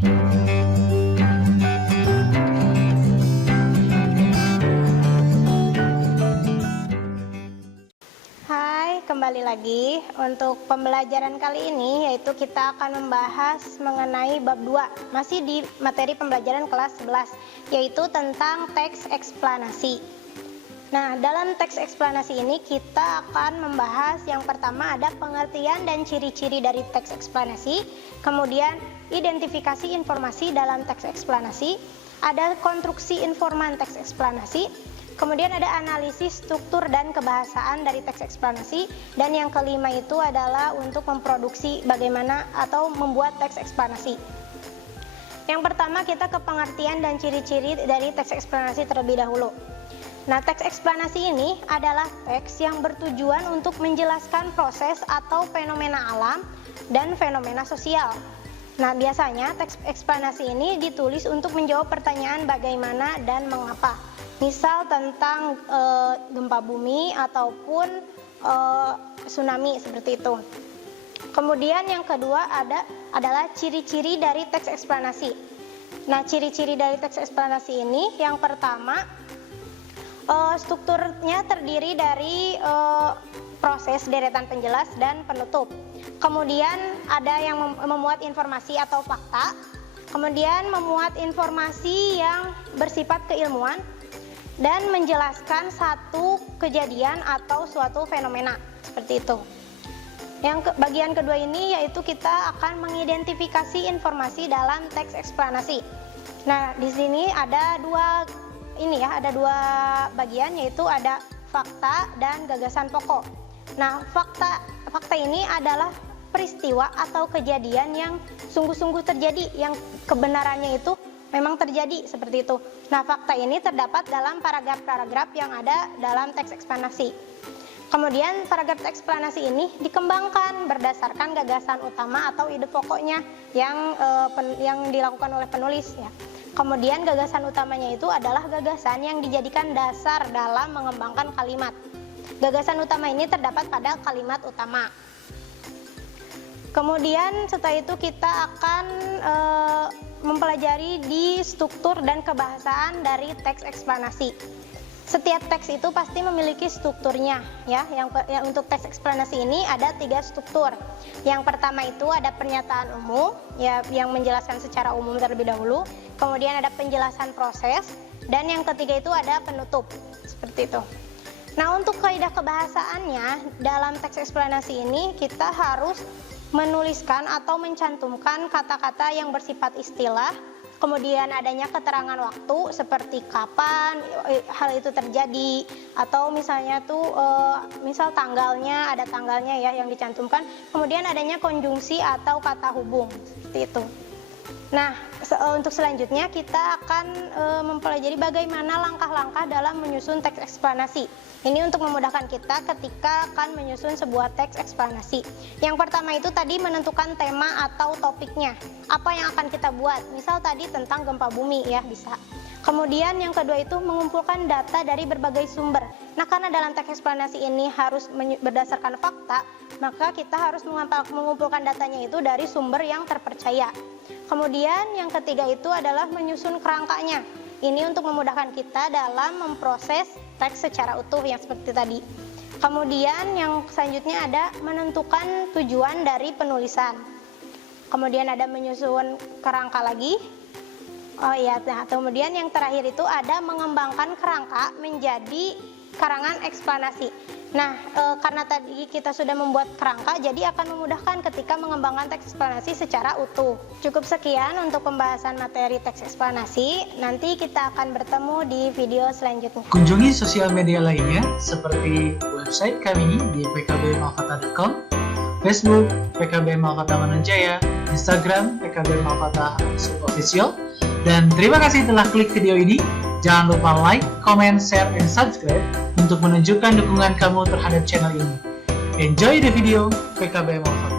Hai, kembali lagi. Untuk pembelajaran kali ini yaitu kita akan membahas mengenai bab 2, masih di materi pembelajaran kelas 11, yaitu tentang teks eksplanasi. Nah, dalam teks eksplanasi ini kita akan membahas yang pertama ada pengertian dan ciri-ciri dari teks eksplanasi, kemudian identifikasi informasi dalam teks eksplanasi, ada konstruksi informan teks eksplanasi, kemudian ada analisis struktur dan kebahasaan dari teks eksplanasi, dan yang kelima itu adalah untuk memproduksi bagaimana atau membuat teks eksplanasi. Yang pertama kita ke pengertian dan ciri-ciri dari teks eksplanasi terlebih dahulu. Nah, teks eksplanasi ini adalah teks yang bertujuan untuk menjelaskan proses atau fenomena alam dan fenomena sosial. Nah, biasanya teks eksplanasi ini ditulis untuk menjawab pertanyaan bagaimana dan mengapa. Misal tentang gempa bumi ataupun tsunami seperti itu. Kemudian yang kedua adalah ciri-ciri dari teks eksplanasi. Nah, ciri-ciri dari teks eksplanasi ini yang pertama, strukturnya terdiri dari proses, deretan penjelas, dan penutup. Kemudian ada yang memuat informasi atau fakta, kemudian memuat informasi yang bersifat keilmuan, dan menjelaskan satu kejadian atau suatu fenomena, seperti itu. Bagian kedua ini yaitu kita akan mengidentifikasi informasi dalam teks eksplanasi. Nah, di sini ada dua bagian, yaitu ada fakta dan gagasan pokok. Nah, fakta ini adalah peristiwa atau kejadian yang sungguh-sungguh terjadi, yang kebenarannya itu memang terjadi, seperti itu. Nah, fakta ini terdapat dalam paragraf-paragraf yang ada dalam teks eksplanasi. Kemudian paragraf teks eksplanasi ini dikembangkan berdasarkan gagasan utama atau ide pokoknya yang dilakukan oleh penulis, ya. Kemudian gagasan utamanya itu adalah gagasan yang dijadikan dasar dalam mengembangkan kalimat. Gagasan utama ini terdapat pada kalimat utama. Kemudian setelah itu kita akan mempelajari di struktur dan kebahasaan dari teks eksplanasi. Setiap teks itu pasti memiliki strukturnya, ya. Untuk teks eksplanasi ini ada 3 struktur. Yang pertama itu ada pernyataan umum, ya, yang menjelaskan secara umum terlebih dahulu. Kemudian ada penjelasan proses, dan yang ketiga itu ada penutup, seperti itu. Nah, untuk kaidah kebahasaannya dalam teks eksplanasi ini kita harus menuliskan atau mencantumkan kata-kata yang bersifat istilah. Kemudian adanya keterangan waktu seperti kapan hal itu terjadi, atau misalnya misal tanggalnya, ada tanggalnya, ya, yang dicantumkan. Kemudian adanya konjungsi atau kata hubung, seperti itu. Nah, untuk selanjutnya kita akan mempelajari bagaimana langkah-langkah dalam menyusun teks eksplanasi. Ini untuk memudahkan kita ketika akan menyusun sebuah teks eksplanasi. Yang pertama itu tadi menentukan tema atau topiknya. Apa yang akan kita buat? Misal tadi tentang gempa bumi, ya, bisa. Kemudian yang kedua itu mengumpulkan data dari berbagai sumber. Nah, karena dalam teks eksplanasi ini harus berdasarkan fakta, maka kita harus mengumpulkan datanya itu dari sumber yang terpercaya. Kemudian yang ketiga itu adalah menyusun kerangkanya. Ini untuk memudahkan kita dalam memproses teks secara utuh yang seperti tadi. Kemudian yang selanjutnya ada menentukan tujuan dari penulisan. Kemudian ada menyusun kerangka lagi. Kemudian yang terakhir itu ada mengembangkan kerangka menjadi karangan eksplanasi. Nah, karena tadi kita sudah membuat kerangka, jadi akan memudahkan ketika mengembangkan teks eksplanasi secara utuh. Cukup sekian untuk pembahasan materi teks eksplanasi. Nanti kita akan bertemu di video selanjutnya. Kunjungi sosial media lainnya seperti website kami di pkbmalkata.com, Facebook PKB Malkata Mananjaya, Instagram PKB Malkata Official. Dan terima kasih telah klik video ini. Jangan lupa like, comment, share, and subscribe untuk menunjukkan dukungan kamu terhadap channel ini. Enjoy the video, PKB Malkata.